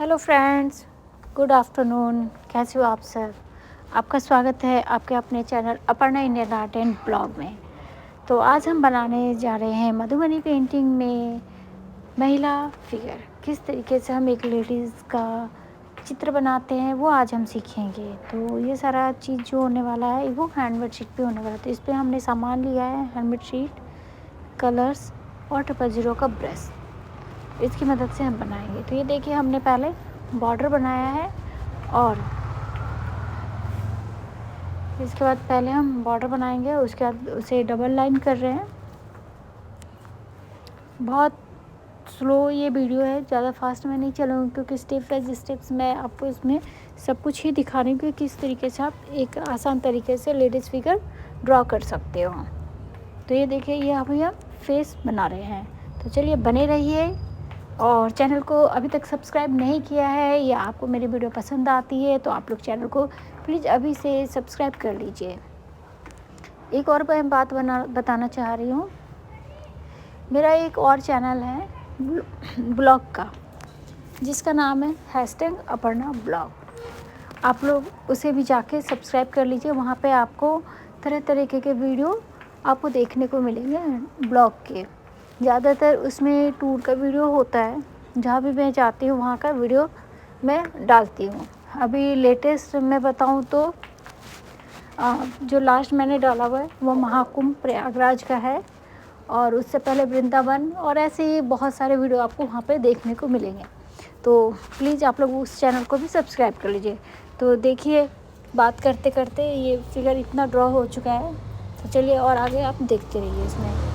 Hello friends, good afternoon. कैसे हो आप सब? आपका स्वागत है आपके अपने channel Aparna Indian art and blog में। तो आज हम बनाने जा रहे हैं मधुबनी पेंटिंग में महिला फिगर। किस तरीके से हम एक लेडीज़ का चित्र बनाते हैं वो आज हम सीखेंगे। तो ये सारा चीज़ जो होने वाला है वो हैंडमेड शीट पे होने वाला है। तो इस पर हमने सामान लिया है हैंडमेड शीट, कलर्स और 000 का ब्रश। इसकी मदद से हम बनाएंगे। तो ये देखिए हमने पहले बॉर्डर बनाया है और इसके बाद पहले हम बॉर्डर बनाएंगे, उसके बाद उसे डबल लाइन कर रहे हैं। बहुत स्लो ये वीडियो है, ज़्यादा फास्ट में नहीं चलूँगी क्योंकि स्टेप बाय स्टेप्स मैं आपको इसमें सब कुछ ही दिखा रही हूँ कि किस तरीके से आप एक आसान तरीके से लेडीज़ फिगर ड्रॉ कर सकते हो। तो ये देखिए ये अभी हम फेस बना रहे हैं। तो चलिए बने रहिए। और चैनल को अभी तक सब्सक्राइब नहीं किया है या आपको मेरी वीडियो पसंद आती है तो आप लोग चैनल को प्लीज़ अभी से सब्सक्राइब कर लीजिए। एक और मैं बात बताना चाह रही हूँ। मेरा एक और चैनल है ब्लॉग का, जिसका नाम है #अपर्णा ब्लॉग। आप लोग उसे भी जाके सब्सक्राइब कर लीजिए। वहाँ पे आपको तरह तरीके के वीडियो आपको देखने को मिलेंगे ब्लॉग के। ज़्यादातर उसमें टूर का वीडियो होता है, जहाँ भी मैं जाती हूँ वहाँ का वीडियो मैं डालती हूँ। अभी लेटेस्ट मैं बताऊँ तो जो लास्ट मैंने डाला हुआ है वो महाकुंभ प्रयागराज का है, और उससे पहले वृंदावन, और ऐसे ही बहुत सारे वीडियो आपको वहाँ पे देखने को मिलेंगे। तो प्लीज़ आप लोग उस चैनल को भी सब्सक्राइब कर लीजिए। तो देखिए बात करते करते ये फिगर इतना ड्रॉ हो चुका है। तो चलिए और आगे आप देखते रहिए इसमें।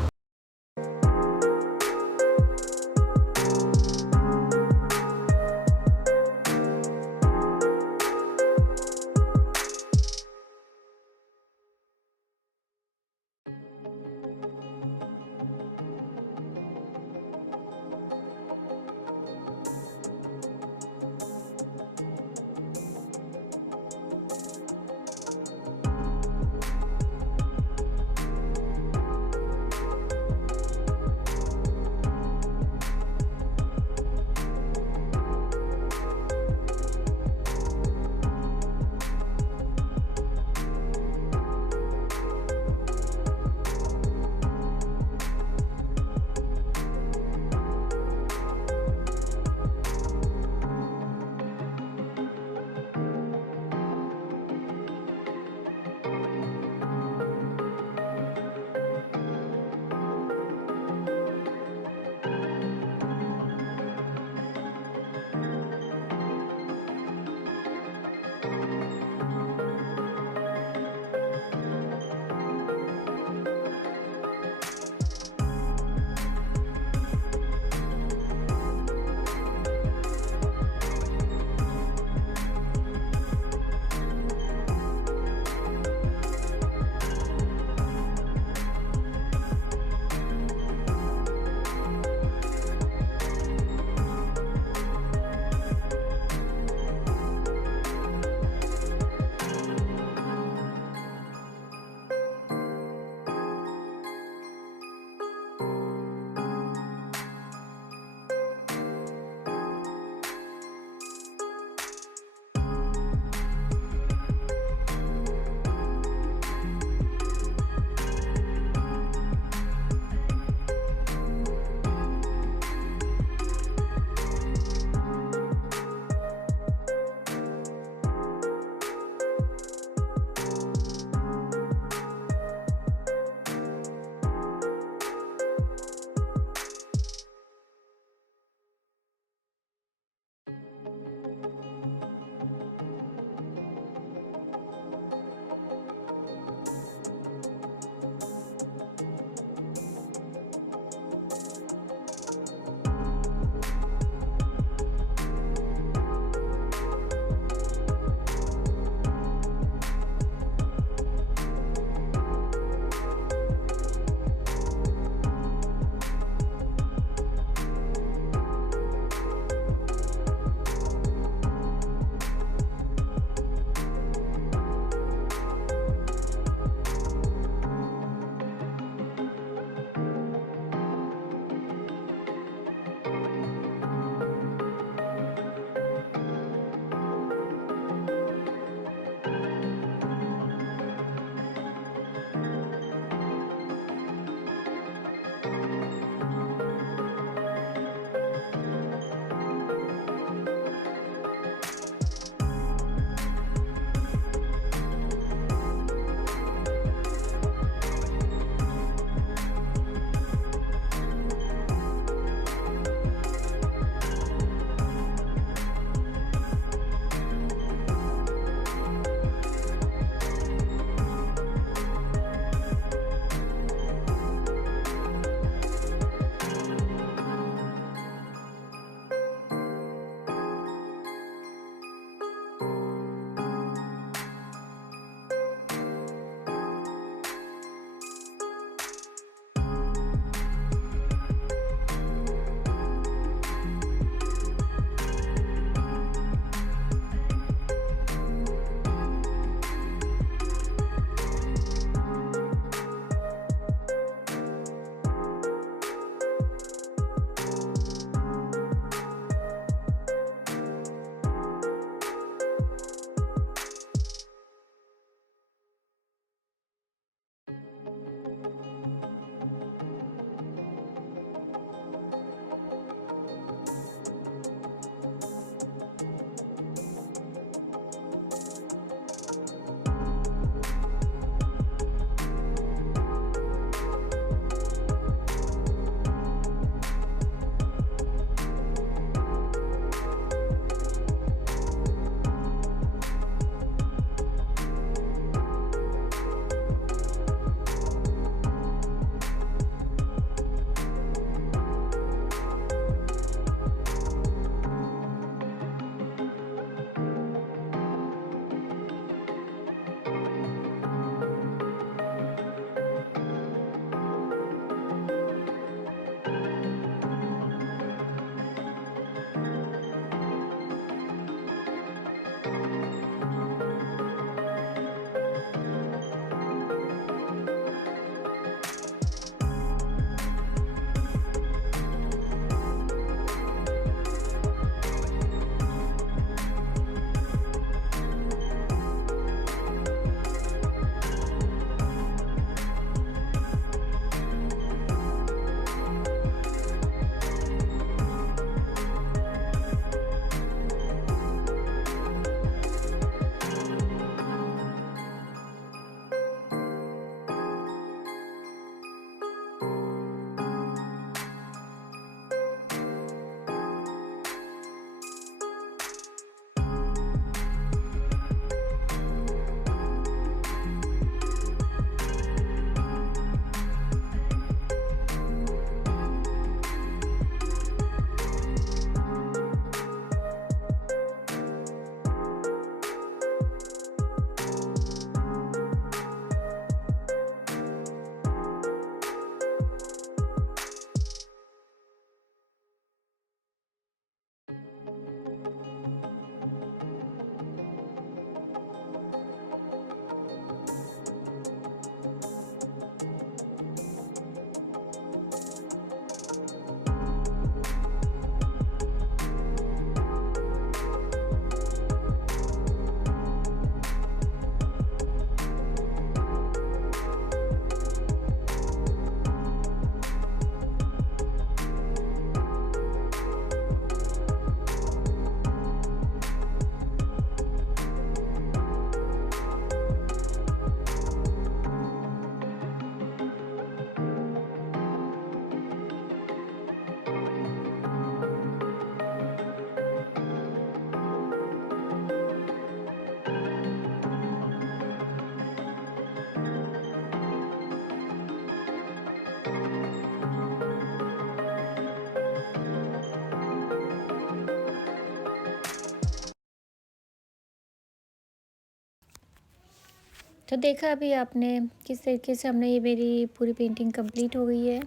तो देखा अभी आपने किस तरीके से हमने ये मेरी पूरी पेंटिंग कंप्लीट हो गई है।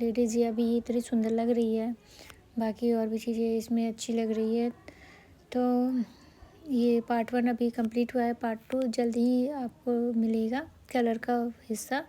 लेडीज़ ये अभी इतनी सुंदर लग रही है, बाकी और भी चीज़ें इसमें अच्छी लग रही है। तो ये पार्ट 1 अभी कंप्लीट हुआ है, पार्ट 2 जल्द ही आपको मिलेगा, कलर का हिस्सा।